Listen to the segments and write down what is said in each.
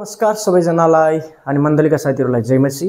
नमस्कार सबैजनालाई अनि मण्डलीका साथीहरूलाई जय मसी।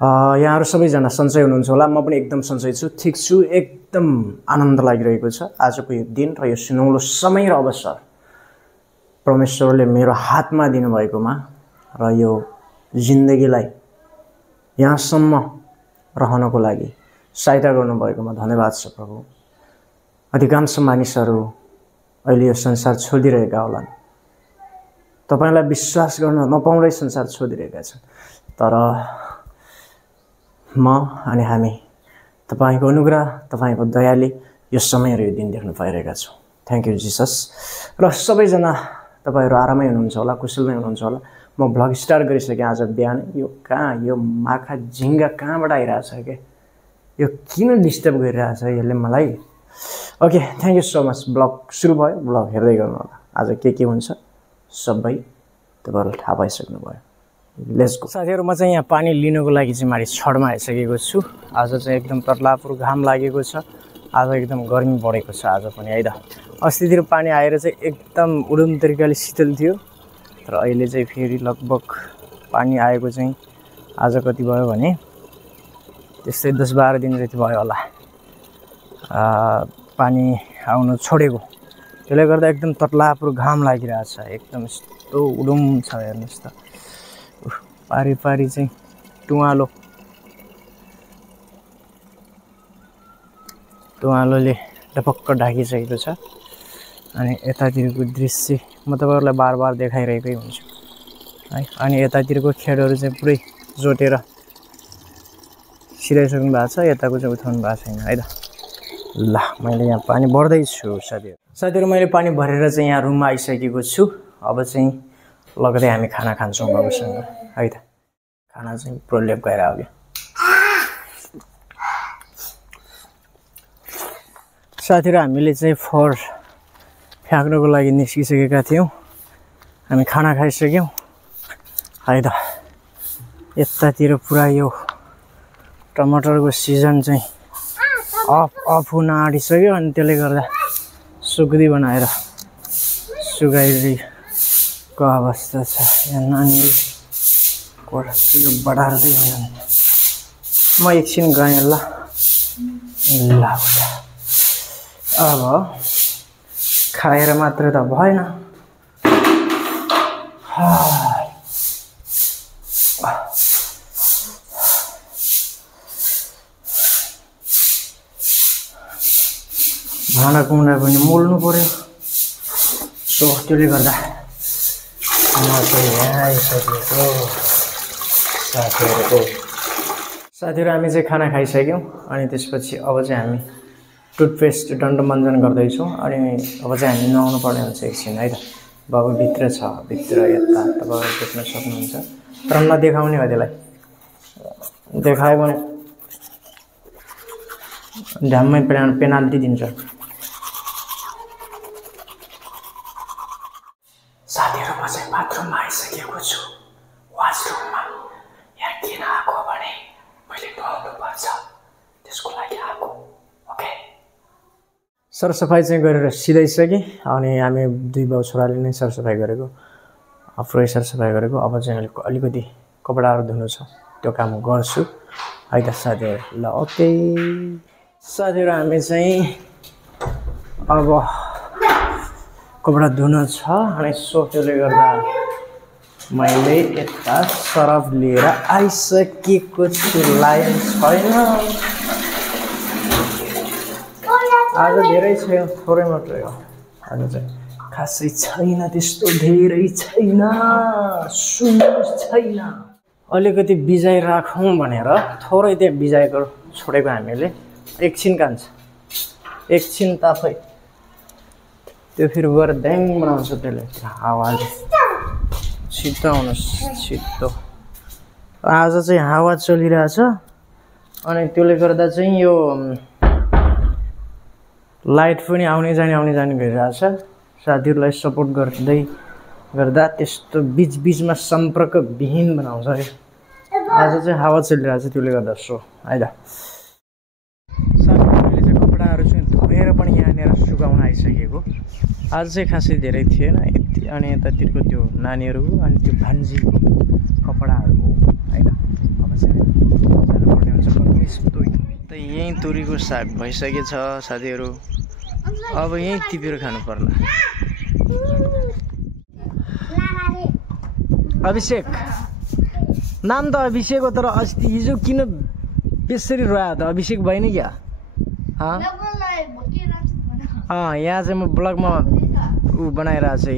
यहाँहरू सबैजना सन्चै हुनुहुन्छ होला। म पनि एकदम सन्चै छु, ठिक छु, एकदम आनन्द लागिरहेको छ आजको यो दिन र यो सुनौलो समय र अवसर परमेश्वरले मेरो हातमा दिनुभएकोमा र यो जिन्दगीलाई यहाँसम्म रहनको लागि सहायता गर्नुभएकोमा धन्यवाद छ प्रभु। अधिकांश मानिसहरू अहिले यो संसार छोडिरहेका होलान्, तपाईलाई विश्वास गर्न नपाउँदै संसार छोडिरहेका छन्, तर म अनि हामी तपाईको अनुग्रह तपाईको दयाले यो समय र यो दिन देख्न पाइरहेका छौँ। Thank you Jesus. र सबैजना तपाईहरु आरामै हुनुहुन्छ होला, कुशलमै हुनुहुन्छ होला। म भ्लग स्टार्ट गरिसकेँ आज बिहान। यो माखा झिंगा कहाँबाट आइरहेछ के, यो किन डिस्टर्ब गरिरहेछ यसले मलाई। Okay, thank you so much. Blog सुरु भयो, ब्लग हेर्दै गर्नु होला। आज के हुन्छ सबै तपाईहरुले थाहा पाइसक्नु भयो। Let's go. साथीहरु, म चाहिँ यहाँ पानी लिनको लागि चाहिँ माथि छडमा आइसकेको छु। आज चाहिँ एकदम तर्लापुर घाम लागेको छ। आज एकदम गर्मी बढेको छ आज पनि है त। अस्तितिर पानी आएर चाहिँ एकदम उडुम तरिकाले शीतल थियो, तर अहिले चाहिँ फेरि लगभग पानी आएको चाहिँ आज कति भयो भने त्यस्तै 10-12 दिन जति भयो होला पानी आउन छोडेको। त्यसले गर्दा एकदम तर्लापुर घाम लागिरहेछ, एकदम यस्तो उडुम छ। हेर्नुस् त, पारी पारी चाहिँ टुवालोले ढपक्क ढाकिसकेको छ। अनि यतातिरको दृश्य म तपाईहरुलाई बार देखाइरहेकै हुन्छु है। अनि यतातिरको खेडहरु चाहिँ पुरै जोटेर सिराइसक्नु भएको छ, यताको चाहिँ उठाउनु भएको छैन है त। ल, मैले यहाँ पानी भर्दै छु साथीहरु। मैले पानी भरेर चाहिँ यहाँ रुममा आइसकेको छु। अब चाहिँ लगतै हामी खाना खान्छौँ बाबुसँग है त। खाना चाहिँ प्रोलेप गएर आयो। साथीहरु, हामीले चाहिँ फोहोर फ्याँक्नको लागि निस्किसकेका थियौँ। हामी खाना खाइसक्यौँ है त। यतातिर पुरा यो टमाटरको सिजन चाहिँ अफ हुन आँटिसक्यो। अनि त्यसले गर्दा सुक्दी बनाएर सुकाइरहेको अवस्था छ। यहाँ नानीले यो बढार्दै हुनुहुन्छ। म एकछिन गएँ ल। अब खाएर मात्र त भएन, भाँडा कुँडा पनि मोल्नु पर्यो। सो त्यसले गर्दा म चाहिँ यहाँ आइसकेको। साथीहरु, हामी चाहिँ खाना खाइसक्यौँ। अनि त्यसपछि अब चाहिँ हामी टुथपेस्ट दण्डमञ्जन गर्दैछौँ। अनि अब चाहिँ हामी नुहाउनु पर्ने हुन्छ एकछिन है त। बाबु भित्र छ, भित्र यता तपाईहरु देख्न सक्नुहुन्छ, तर नदेखाउने हो। त्यसलाई देखायो भने ढ्याम्मै पेनाल्टी दिन्छ। साथीहरु, म चाहिँ बाथरुममा आइसकेको छु, वासरुममा। यहाँ किन आएको भने मैले नुहाउनु पर्छ, त्यसको लागि आएको। ओके, सरसफाइ चाहिँ गरेर सिधाइसकेँ। अनि हामी दुई बाउ छोराले नै सरसफाइ गरेको, पुरै सरसफाइ गरेको। अब चाहिँ अलिकति कपडाहरू धुनु छ, त्यो काम गर्छु है त साथीहरु। ल ओके साथीहरु, हामी चाहिँ अब कपडा धुन छ। अनि त्यसले गर्दा मैले यता सरफ लिएर आइसकेको छु। लाइन छैन आज, धेरै छैन, थोरै मात्रै हो आज चाहिँ। खासै छैन, त्यस्तो धेरै छैन, सुन्नुहोस् छैन। अलिकति बिजाइ राखौँ भनेर थोरै त्यहाँ बिजाएको छोडेको हामीले। एकछिन कान्छ, एकछिन तापै त्यो फेरि गएर ड्याङ बनाउँछ। त्यसले हावाले छिट्टो आउनुहोस्, छिट्टो। आज चाहिँ हावा चलिरहेछ। अनि त्यसले गर्दा चाहिँ यो लाइट पनि आउने जाने गरिरहेछ। साथीहरूलाई सपोर्ट गर्दै गर्दा त्यस्तो बीचमा सम्पर्क विहीन बनाउँछ। आज चाहिँ हावा चलिरहेछ, त्यसले गर्दा सो है त। साथीहरूले चाहिँ कपडाहरू चाहिँ धोएर पनि यहाँनिर सुकाउन आइसकेको। आज चाहिँ खासै धेरै थिएन, यति अनि यतातिरको त्यो नानीहरूको अनि त्यो भान्जीको कपडाहरू हो होइन। अब चाहिँ जानुपर्ने हुन्छ कङ्ग्रेस तोरी। त यहीँ तोरीको साग भइसकेछ साथीहरू, अब यहीँ टिपेर खानु पर्ला। अभिषेक नाम त अभिषेक हो, तर अस्ति हिजो किन बेसरी रह्यो त? अभिषेक भएन क्या? यहाँ चाहिँ म ब्लगमा बनाइरहेको छु।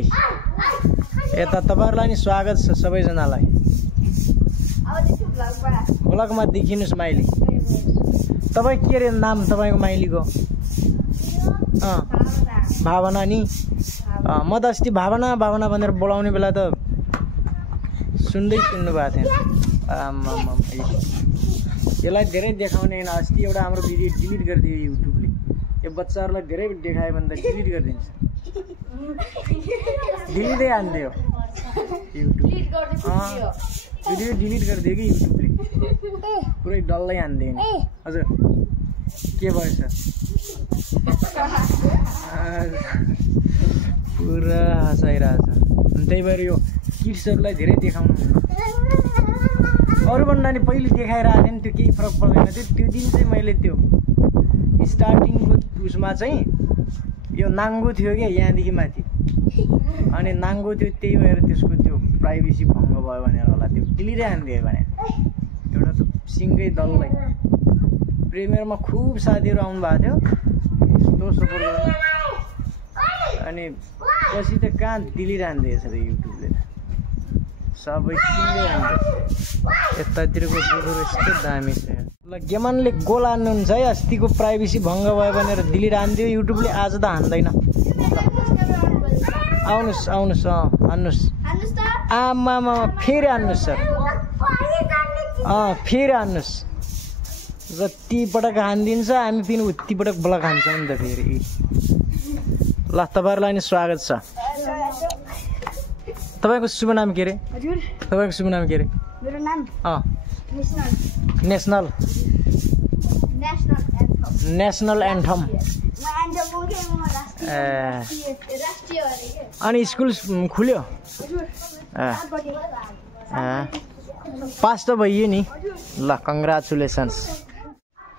यता तपाईँहरूलाई नि स्वागत छ सबैजनालाई। ब्लगमा देखिनुहोस् माइली। तपाईँ के अरे नाम तपाईँको माइलीको? भावना नि। म त अस्ति भावना भावना भनेर बोलाउने बेला त सुन्दै सुन्नु भएको थिएन। यसलाई धेरै देखाउने होइन। अस्ति एउटा हाम्रो भिडियो डिलिट गरिदियो युट्युबले। यो बच्चाहरूलाई धेरै देखायो भने त डिलिट गरिदिन्छ। डिलिटै हान्दियो युट्युब। भिडियो डिलिट गरिदियो कि युट्युबले, पुरै डल्लै हान्दियो नि। हजुर के भएछ? पुरा हँसाइरहेछ। त्यही भएर यो किड्सहरूलाई धेरै देखाउनु हुन्न। अरूभन्दा नि पहिले देखाइरहेको थिएँ नि, त्यो केही फरक पर्दैन थियो। त्यो दिन चाहिँ मैले त्यो स्टार्टिङको उसमा चाहिँ यो नाङ्गो थियो क्या यहाँदेखि माथि, अनि नाङ्गो थियो। त्यही भएर त्यसको त्यो प्राइभेसी भङ्ग भयो भनेर होला त्यो डिलिटै हानिदियो भने। एउटा त सिङ्गै दललाई प्रिमियरमा खुब साथीहरू आउनु भएको थियो यस्तो सपोर्ट गर्नु, अनि पछि त कहाँ डिलिट हानिदिएछ त युट्युबले। सबै सिङ्गै हान्दै। यतातिरको गोबर यस्तो दामी छ। ल गेमनले गोल हान्नुहुन्छ है। अस्तिको प्राइभेसी भङ्ग भयो भनेर डिलिट हानिदियो युट्युबले, आज त हान्दैन। आउनुहोस् आउनुहोस्, हान्नुहोस्। आमामा फेरि हान्नुहोस् सर, फेरि हान्नुहोस्। जति पटक हानिदिन्छ हामी पनि उति पटक ब्लक हान्छौँ नि त फेरि। ल तपाईँहरूलाई नि स्वागत छ। तपाईँको शुभ नाम के अरे? तपाईँको शुभ नाम के अरे? मेरो नाम नेसनल नेसनल एन्थम। अनि स्कुल खुल्यो? पास त भइयो नि। ल कङ्ग्रेचुलेसन्स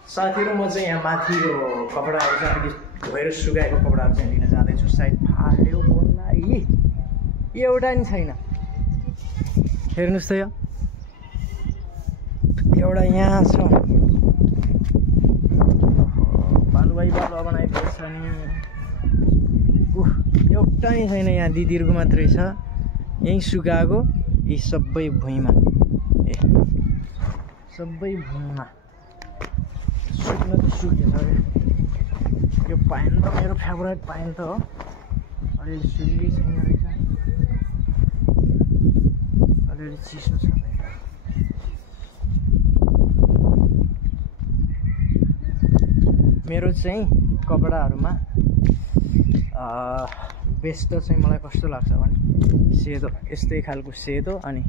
साथीहरू। म चाहिँ यहाँ माथिको कपडाहरू चाहिँ धोएर सुकाएको कपडाहरू चाहिँ लिन जाँदैछु। सायद फाल्यो होला। एउटा नि छैन, हेर्नुहोस् त यो एउटा यहाँ छ। बालुभाइ बालुवा बनाइदिएछ नि। एउटा नि छैन यहाँ, दिदीहरूको मात्रै छ यहीँ सुकाएको। यी सबै भुइँमा, सबै भुइँमा सुक्न त सुकेछ क्या। यो पाइन त मेरो फेभरेट पाइन त हो। अलिअलि सुकेकै छैन रहेछ, अलिअलि चिसो छ। मेरो चाहिँ कपडाहरूमा बेस्ट चाहिँ मलाई कस्तो लाग्छ भने सेतो, यस्तै खालको सेतो। अनि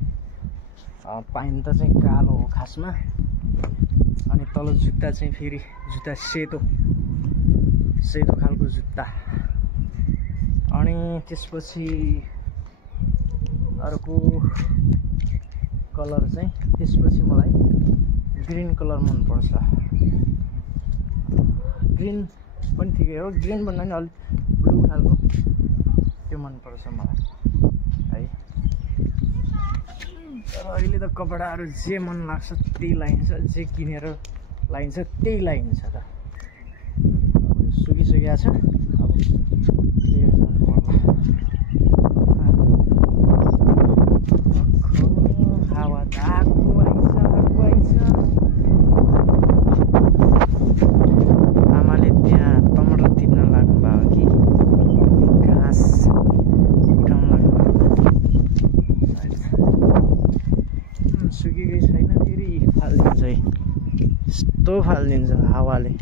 पाइन त चाहिँ कालो हो खासमा। अनि तल जुत्ता चाहिँ फेरि जुत्ता सेतो सेतो खालको जुत्ता। अनि त्यसपछि अर्को कलर चाहिँ, त्यसपछि मलाई ग्रिन कलर मनपर्छ। ग्रिन पनि ठिकै हो, ग्रिन भन्दा पनि अलिक ब्लू खालको त्यो मनपर्छ मलाई है। तर अहिले त कपडाहरू जे मन लाग्छ त्यही लाइन्छ, जे किनेर लाइन्छ त्यही लाइन्छ। त सुकिसकेको छ, अब लिएर जानु पर्ला। हावा त आएको आइन्छ। आमाले त्यहाँ टमाटर टिप्न लाग्नु भयो कि घाँस उठाउन लाग्नु भयो। सुकेकै छैन, फेरि फालिदिन्छ है, यस्तो फालिदिन्छ हावाले।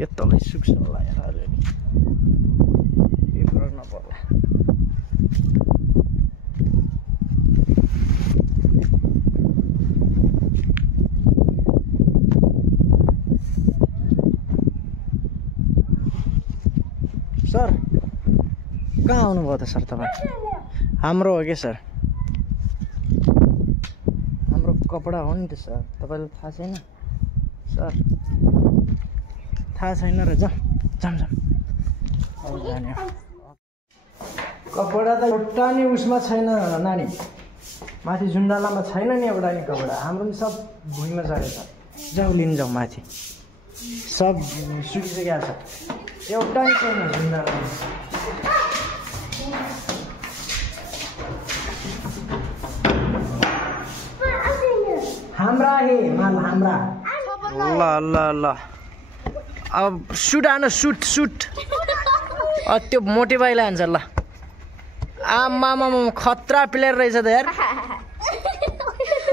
यो तलै सुक्छ होला यार, अलिअलि केही फरक नपर्ला। सर कहाँ आउनुभयो त सर तपाईँ? हाम्रो हो कि सर? हाम्रो कपडा हो नि त सर, तपाईँलाई थाहा छैन सर? थाहा छैन र जाम जाने कपडा त एउटा नि उसमा छैन नानी, माथि झुन्डालामा छैन नि एउटा नि कपडा। हाम्रो नि सब भुइँमा चढेछ। जाऊ लिन जाऊ माथि, सब सुकिसकेको छ, एउटा नि छैन झुन्डालामा। हाम्रा हे माल हाम्रा। ल ल ल अब सुट आन, सुट त्यो मोटे भाइलाई हान्छ ल। आम्मा खतरा प्लेयर रहेछ त यार।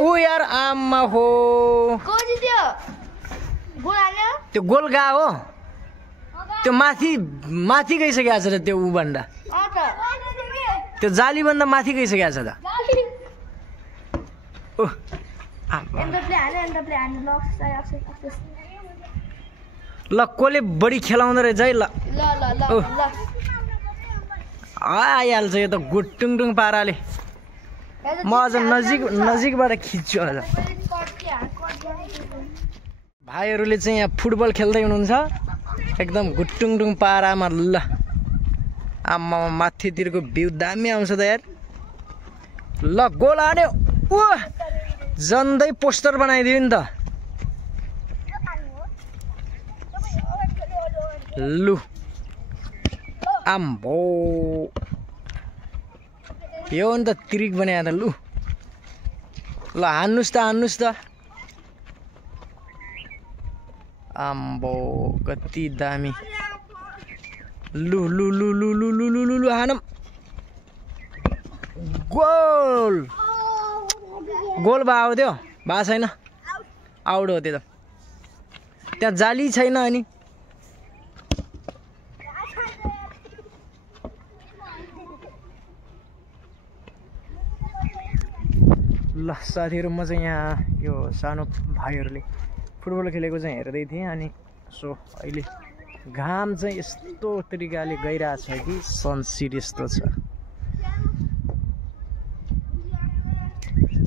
ऊ यार आम्मा हो, त्यो गोल गा हो, त्यो माथि गइसकेको छ त, त्यो ऊभन्दा त्यो जालीभन्दा माथि गइसकेको छ त। ल कसले बढी खेलाउँदो रहेछ है। ल आइहाल्छ यो त गुटुङटुङ पाराले। म अझ नजिकबाट खिच्छु अझ। भाइहरूले चाहिँ यहाँ फुटबल खेल्दै हुनुहुन्छ एकदम गुटुङटुङ पारामा। ल आम्मा माथितिरको भ्यू दामी आउँछ त यार। ल गोल हान्यो, ऊ जन्दै पोस्टर बनाइदियो नि त। लु आम्बो यो नि त त्रिक बनाएर लु। ल हान्नुस् त आम्बो कति दामी। लु लु लु लु लु लु लु लु लु हानम। गोल भयो त्यो भएको छैन, आउट हो त्यो त। त्यहाँ जाली छैन अनि। ल साथीहरू, म चाहिँ यहाँ यो सानो भाइहरूले फुटबल खेलेको चाहिँ हेर्दै थिएँ। अनि सो अहिले घाम चाहिँ यस्तो तरिकाले गइरहेछ कि सनसेट यस्तो छ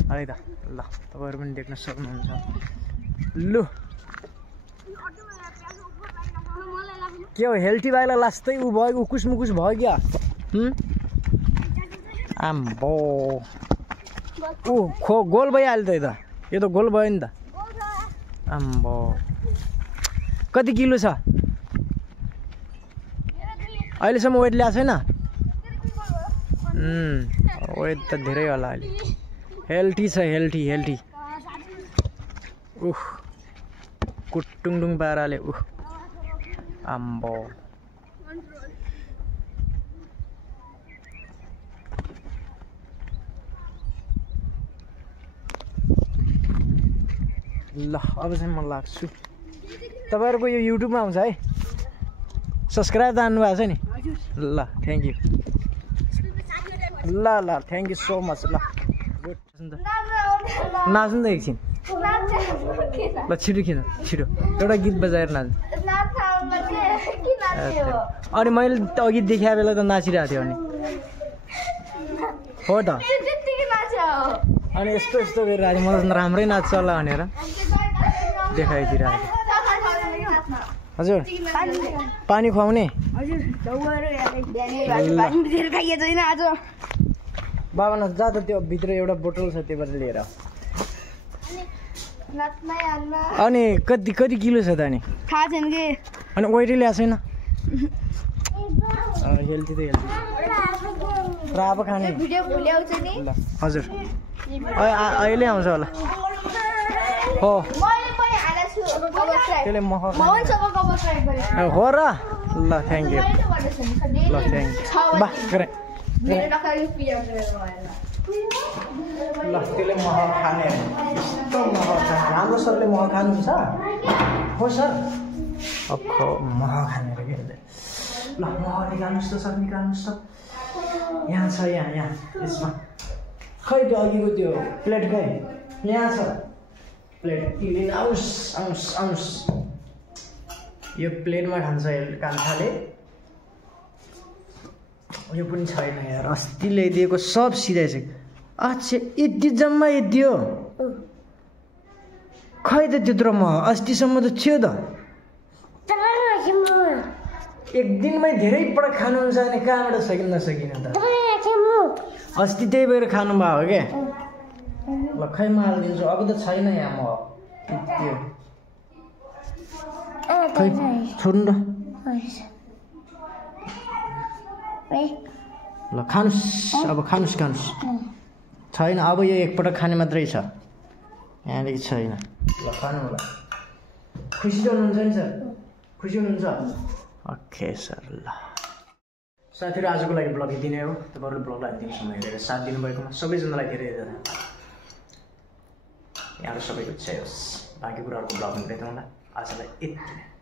है त। ल तपाईँहरू पनि देख्न सक्नुहुन्छ। लु के हो हेल्थी भाइलाई लास्टै ऊ भयो, उकुस मुकुस भयो क्या। आम्बो ऊ गोल भइहाल्यो त। यो त गोल भयो नि त। आम्बो कति किलो छ अहिलेसम्म? वेट ल्याएको छैन? वेट त धेरै होला अहिले। हेल्थी छ, हेल्थी। कुटुङटुङ पाराले। आम्बो ल अब चाहिँ म लाग्छु। तपाईँहरूको यो युट्युबमा आउँछ है? सब्सक्राइब त हान्नु भएको छ नि? ल थ्याङ्क यू। ल थ्याङ्क यू सो मच। ल गुड नाच्नु त एकछिन। ल छिटो एउटा गीत बजाएर नाच्नु। अनि मैले त अघि देखाए बेला त नाचिरहेको थियो। अनि हो त, अनि यस्तो गरेर म त राम्रै नाच्छ होला भनेर देखाइदिरहेको। हजुर पानी खुवाउने? बाबा न जा त, त्यो भित्र एउटा बोतल छ त्योबाट लिएर। अनि कति किलो छ त? अनि थाहा छैन कि। अनि वेटै ल्याएको छैन? हेल्थी त हेल्थी। र अब खाने? ल हजुर अहिले आउँछ होला। हो त्यसले मह हो र। ल थ्याङ्क यू। ल थ्याङ्क यू। बा गरे ल त्यसले मह खाने, यस्तो मह खाने। हाम्रो सरले मह खानुहुन्छ? हो सर। अखो मह खाने रे के। ल मह निकाल्नुहोस् त सर, निकाल्नुहोस् त। यहाँ छ, यहाँ यसमा। खै त्यो अघिको त्यो प्लेट खै? यहाँ छ प्लेट। लिन आउनुहोस्। यो प्लेटमा खान्छ कान्छाले। यो पनि छैन यार अस्ति ल्याइदिएको सब सिधाइसक्यो अच्छा यति जम्मा यति हो खै त त्यत्रो म अस्तिसम्म त थियो त एक दिनमै धेरै पटक खानुहुन्छ भने कहाँबाट सकिन नसकिन त अस्ति त्यही भएर खानु भयो क्या ल खै म हालिदिन्छु अब त छैन यहाँ म त्यो खै छोड्नु र ल खानुहोस् अब खानुहोस् छैन अब यो एकपटक खाने मात्रै छ यहाँदेखि छैन ल खानु होला खुसी हुनुहुन्छ नि सर खुसी हुनुहुन्छ ओके सर ल साथीहरू आजको लागि ब्लग दिने हो तपाईँहरूले ब्लगलाई दिने समय हेरेर साथ दिनुभएकोमा सबैजनालाई धेरै धेरै यहाँहरू सबैको इच्छा होस् बाँकी कुराहरूको ब्लग भेटौँला आजलाई यति